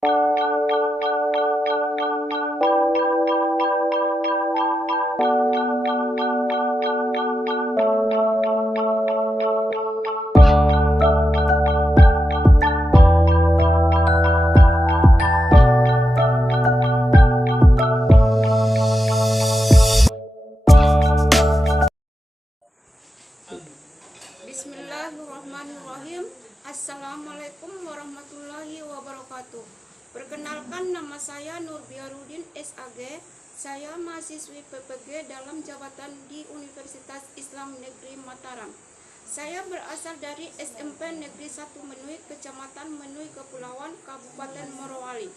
Bismillahirrahmanirrahim. Assalamualaikum warahmatullahi wabarakatuh. Perkenalkan, nama saya Nur Biarudin SAG. Saya mahasiswi PPG dalam jabatan di Universitas Islam Negeri Mataram. Saya berasal dari SMP Negeri 1 Menui, Kecamatan Menui, Kepulauan, Kabupaten Morowali.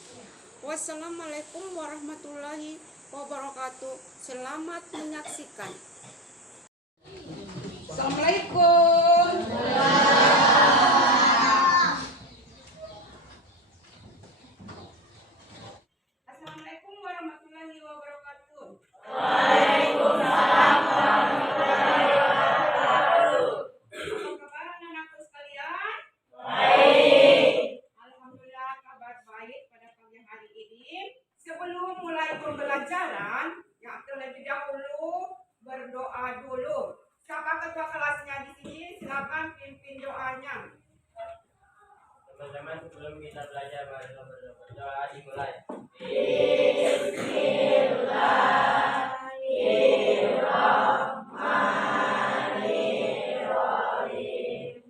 Wassalamualaikum warahmatullahi wabarakatuh. Selamat menyaksikan. Assalamualaikum. Assalamualaikum warahmatullahi wabarakatuh. Waalaikumsalam warahmatullahi wabarakatuh. Apa kabar anak-anakku sekalian? Baik. Alhamdulillah kabar baik pada pagi hari ini. Sebelum mulai pembelajaran, yang terlebih dahulu berdoa dulu. Siapa ketua kelasnya di sini? Silakan pimpin doanya. Teman-teman, sebelum kita belajar berdoa dimulai. Bismillahirrahmanirrahim.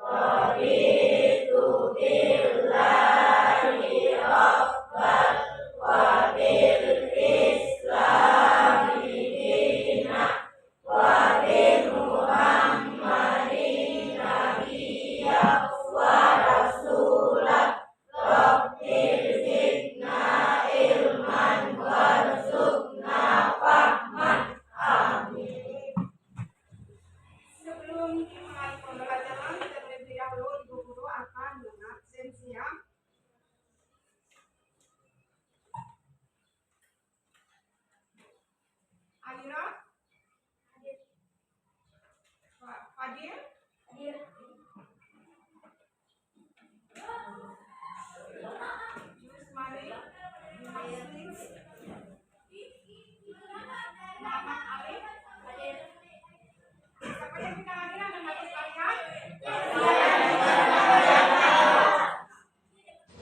Raditu billahi rabban wa bil islami dinan wa bi Muhammadin nabiyyan wa rasulan. Rabbil zidna ilman warzuqna fahman. Amin. Sebelum dimulai pembelajaran, terlebih dahulu Ibu Guru akan mengabsensi ya. Alira? Fadil? Jusmari? Muhammad Ali? Siapa yang tidak hadir anak-anak sekalian?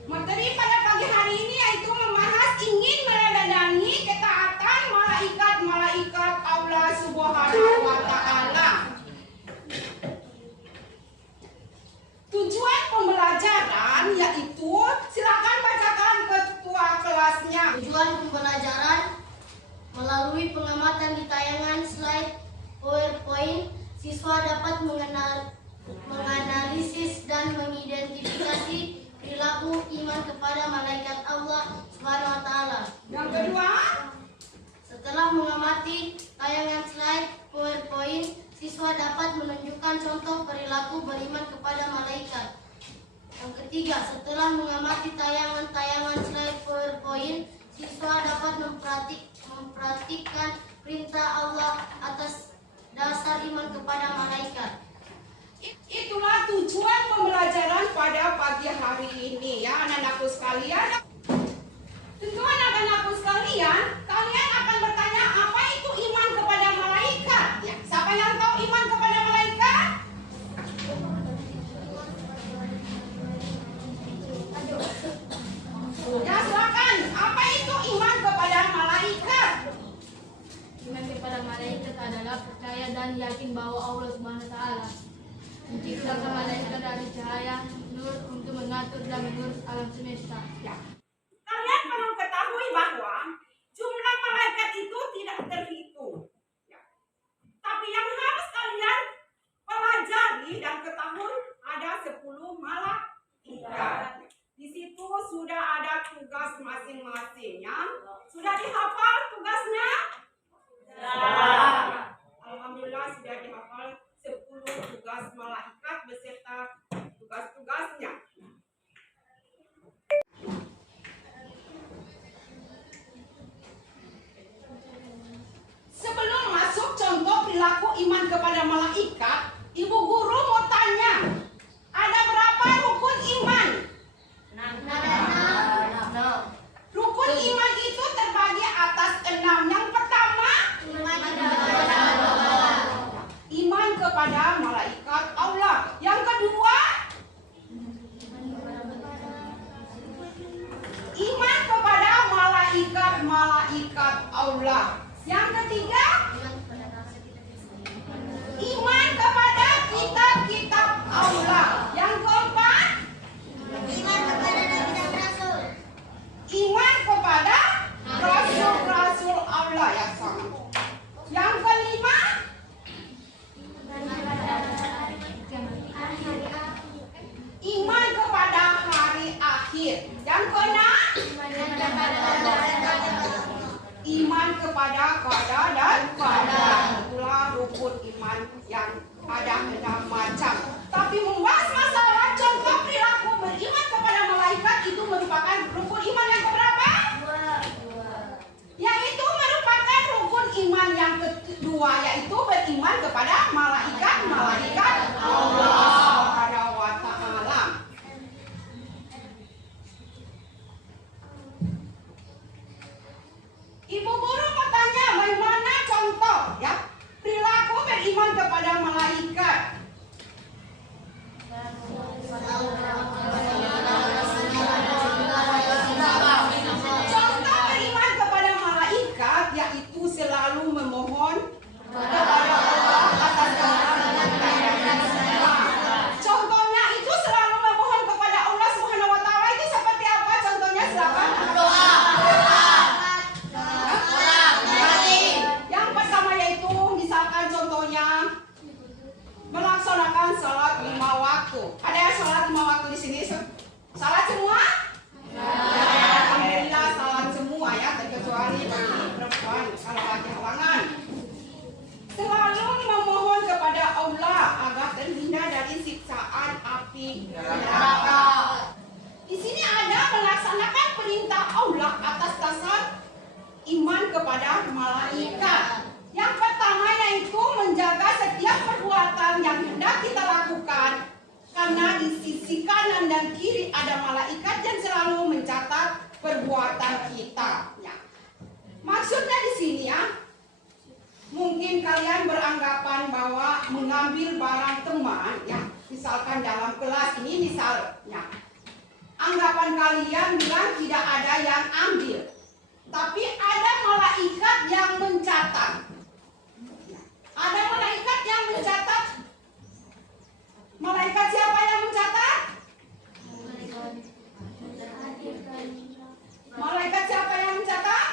Materi pada pagi hari ini yaitu membahas ingin meneladani ketaatan malaikat-malaikat Allah Subhanahu wa Ta'ala. Tujuan pembelajaran yaitu, silakan bacakan ketua kelasnya. Tujuan pembelajaran melalui pengamatan di tayangan slide PowerPoint, siswa dapat menganalisis dan mengidentifikasi perilaku iman kepada malaikat Allah Subhanahu wa Ta'ala. Yang kedua, Setelah mengamati tayangan slide PowerPoint, siswa dapat menunjukkan contoh perilaku beriman kepada malaikat. Yang ketiga, setelah mengamati tayangan slide PowerPoint, siswa dapat memperhatikan perintah Allah atas dasar iman kepada malaikat. itulah tujuan pembelajaran pada pagi hari ini ya anak-anakku sekalian. Tentu anak-anakku sekalian, kalian akan bertanya apa itu iman kepada malaikat? Ya, siapa yang tahu iman kepada malaikat? Ya, silakan. Apa itu iman kepada malaikat? Iman kepada malaikat adalah percaya dan yakin bahwa Allah Subhanahu wa Ta'ala menciptakan malaikat dari cahaya nur untuk mengatur dan mengurus alam semesta. Ya. Kalian perlu ketahui bahwa jumlah malaikat itu tidak terhitung. Ya. Tapi yang harus kalian pelajari dan ketahui ada 10 malaikat. Di situ sudah ada tugas masing-masingnya. Sudah dihafal tugasnya? Alhamdulillah sudah dihafal 10 tugas malaikat beserta tugas-tugasnya. Sebelum masuk contoh perilaku iman kepada malaikat, Ibu Guru mau tanya, ada berapa rukun iman? Ada malaikat Allah. Yang ketiga, iman kepada kitab-kitab Allah. Yang keempat, Iman kepada nabi dan rasul. iman kepada rasul-rasul Allah yang sama. Yang kelima, iman kepada hari akhir. Yang keenam, iman kepada qada dan qadar. Itulah rukun iman yang ada 6 macam. Tapi membahas masalah contoh perilaku beriman kepada malaikat itu merupakan rukun iman yang keberapa? Yang itu merupakan rukun iman yang kedua, yaitu beriman kepada malaikat Allah Subhanahu wa taala. Ibu guru bertanya, bagaimana contoh ya perilaku beriman kepada malaikat? Contoh beriman kepada malaikat yaitu selalu memohon kepada Allah atas segala semua. Contohnya itu selalu memohon kepada Allah Subhanahu wa taala itu seperti apa contohnya? Silakan. Yang pertama yaitu misalkan contohnya melaksanakan salat 5 waktu. Ada yang salat 5 waktu di sini? Salat semua? Alhamdulillah salat semua ya, terkecuali bagi perempuan kalau ada halangan. Selalu memohon kepada Allah agar terhindar dari siksaan api neraka. Di sini ada melaksanakan perintah Allah atas dasar iman kepada malaikat. Yang pertama yaitu menjaga setiap perbuatan yang hendak kita lakukan, karena di sisi kanan dan kiri ada malaikat yang selalu mencatat perbuatan kita. Ya. Maksudnya di sini ya, mungkin kalian beranggapan bahwa mengambil barang teman, ya, misalkan dalam kelas ini misalnya, anggapan kalian bilang tidak ada yang ambil, tapi ada malaikat yang mencatat. Ada malaikat yang mencatat. Malaikat siapa yang mencatat? Malaikat siapa yang mencatat?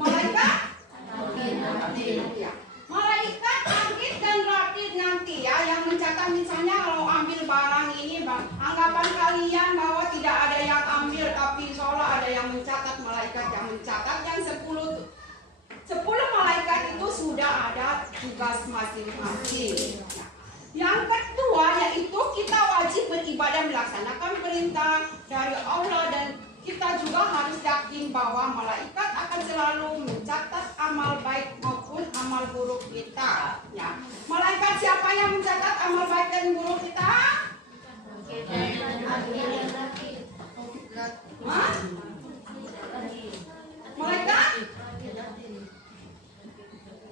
Malaikat? Ya. Malaikat Aqid dan Raqib nanti ya yang mencatat. Misalnya kalau ambil barang ini bang, anggapan kalian bahwa tidak ada yang ambil, tapi seolah ada yang mencatat. Malaikat yang mencatat yang 10 malaikat itu sudah ada tugas masing-masing. Yang kedua yaitu kita wajib beribadah melaksanakan perintah dari Allah, dan kita juga harus yakin bahwa malaikat akan selalu mencatat amal baik maupun amal buruk kita. Ya. Malaikat siapa yang mencatat amal baik dan buruk kita? Hah? Malaikat?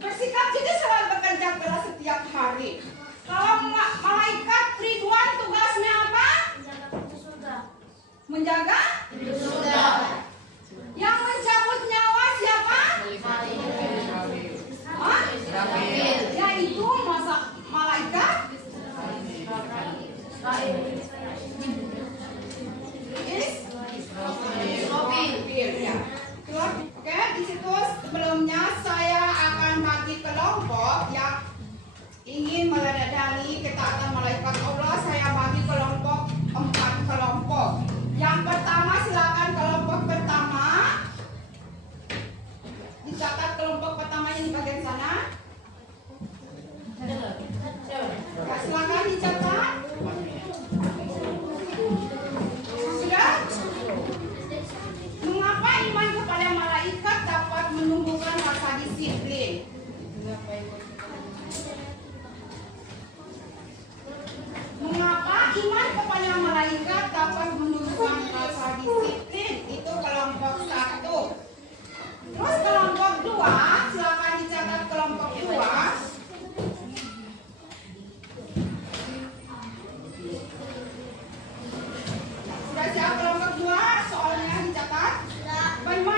Bersikap jujur selalu bekerja keras setiap hari. Kalau malaikat Ridwan tugasnya apa? Menjaga surga. Yang mencabut nyawa siapa? Hah? Yaitu malaikat Israfil. Ya. Oke, di situ sebelumnya saya akan bagi kelompok yang ingin meladani ketaatan malaikat Allah. Saya bagi kelompok 4 kelompok. Yang pertama silakan kelompok pertama. Dicatat kelompok pertamanya di bagian sana. Ya, silakan dicatat. Sudah? Mengapa iman kepada malaikat dapat menumbuhkan rasa disiplin? Mengapa iman kepada malaikat dapat menumbuhkan rasa disiplin? Itu kelompok 1. Terus kelompok 2, silakan dicatat kelompok 2. Sudah siap kelompok 2? Soalnya dicatat. Bagaimana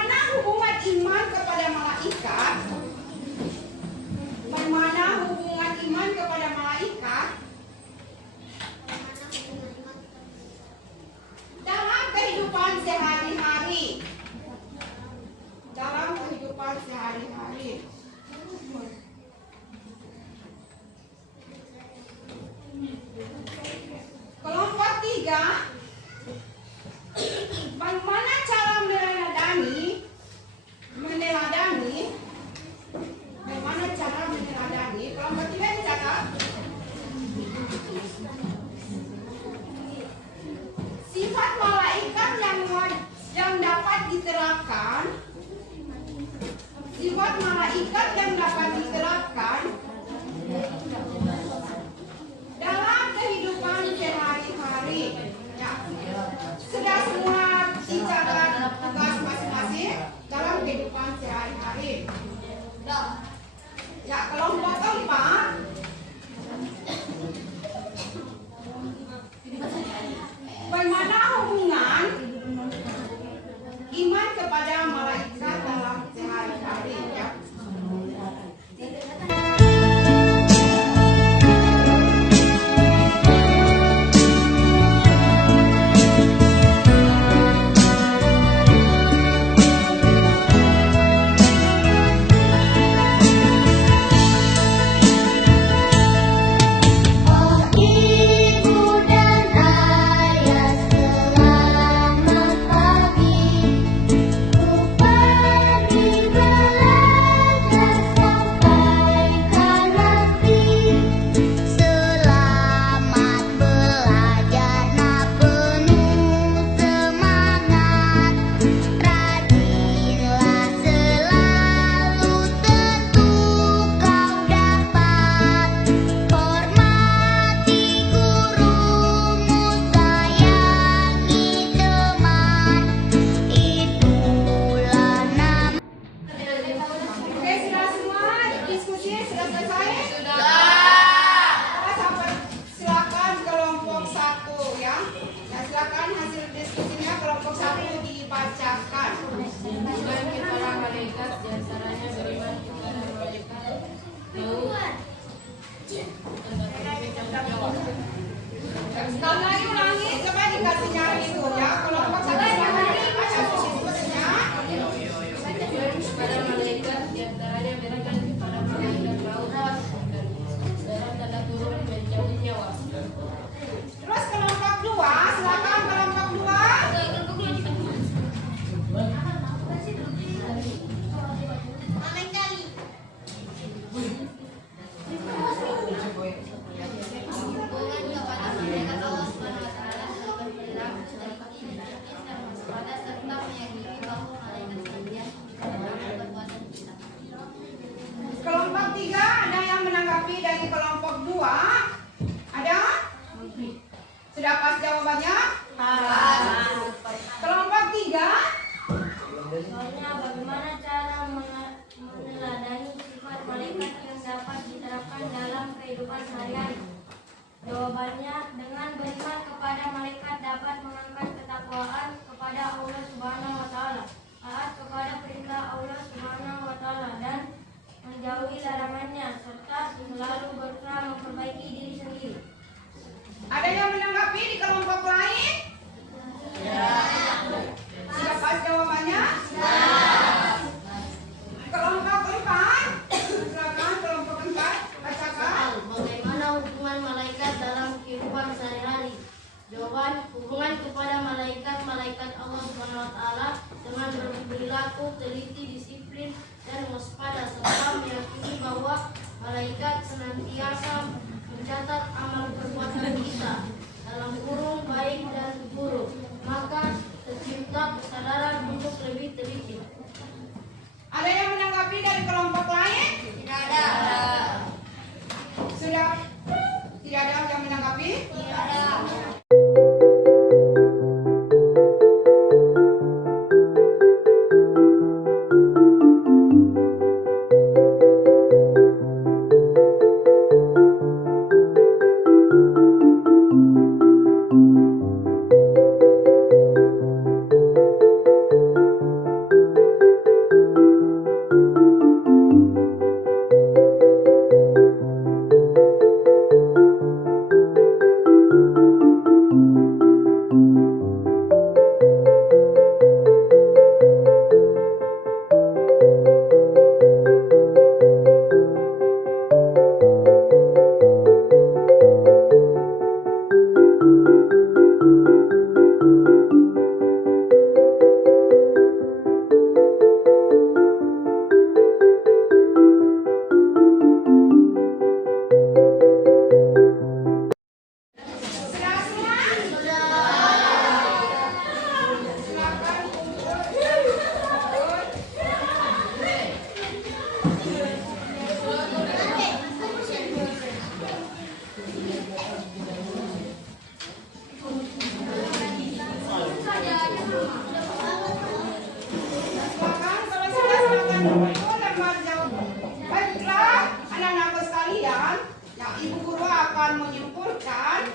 sifat malaikat yang dapat digerakkan dalam kehidupan sehari-hari. Ya. Sudah semua dicatat tugas masing-masing dalam kehidupan sehari-hari. Ya, kelompok keempat. Bagaimana hubungan iman kepada malaikat dalam sehari-hari? Ya. Oh ibu dan ayah selamat pagi. Ku pergi belajar sampaikan hati. Selamat belajar nak penuh semangat. Rajinlah selalu tentu kau dapat. Hormati gurumu, sayangi teman. Itulah nama. Oke, sudah semua diskusi sudah selesai? Sampai silakan kelompok 1 ya. Ya, silakan hasil diskusinya kelompok 1 dibacakan. Iman kepada malaikat diantaranya beriman kepada malaikat tahu Sekali lagi ulangi, coba dikasih nyari itu ya. Kelompok 1 silakan dibaca diskusinya. iman kepada malaikat diantaranya beriman kepada malaikat tahu dalam tanda kurung mencabut nyawa. Terus kelompok 2, silakan kelompok 2. Hubungan kepada malaikat Allah Subhanahu wa taala dapat perilaku dan aktivitas dan waspada serta meyakini bahwa malaikat sekalian dalam perbuatan kita. Kelompok 3 ada yang menanggapi dari kelompok 2? Ada? Sudah pas jawabannya? Kelompok 3? Soalnya bagaimana cara meneladani sifat malaikat yang dapat diterapkan dalam kehidupan sehari-hari? Jawabannya, dengan beriman kepada malaikat dapat mengangkat ketakwaan kepada Allah Subhanahu wa taala, taat kepada perintah Allah Subhanahu wa taala dan menjauhi larangannya serta selalu berusaha memperbaiki diri sendiri. Ada yang menanggapi di kelompok lain? Sudah pas jawabannya? Kelompok 4? Silakan kelompok 4 bacakan. Bagaimana hubungan malaikat dalam kehidupan sehari-hari? Jawaban, hubungan kepada malaikat Allah Subhanahu wa taala dengan berperilaku teliti, disiplin dan waspada serta meyakini bahwa malaikat senantiasa mencatat amal perbuatan kita dalam kurung baik dan buruk. Maka tercipta kesadaran untuk lebih teliti. Ada yang menanggapi dari kelompok lain? Tidak ada. Sudah tidak ada yang menanggapi? Tidak ada. Oh, lembar jauh. Baiklah, anak-anakku sekalian, ya Ibu Guru akan menyimpulkan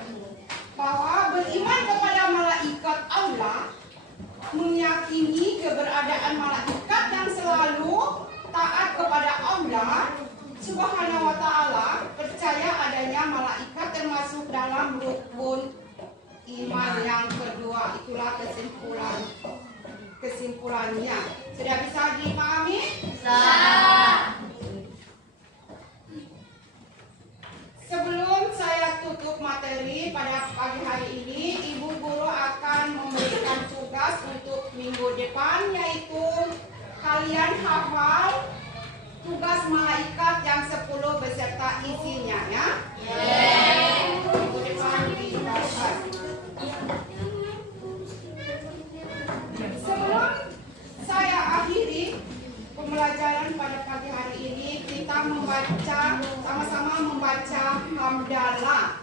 bahwa beriman kepada malaikat Allah, meyakini keberadaan malaikat yang selalu taat kepada Allah Subhanahu wa Ta'ala, percaya adanya malaikat termasuk dalam rukun iman yang kedua. Itulah kesimpulannya. Sudah bisa dipahami? Sebelum saya tutup materi pada pagi hari ini, Ibu Guru akan memberikan tugas untuk minggu depan, yaitu kalian hafal tugas malaikat yang 10 beserta isinya, ya. Minggu depan dibahas. Sebelum saya akhiri pembelajaran pada pagi hari ini, kita sama-sama membaca hamdalah.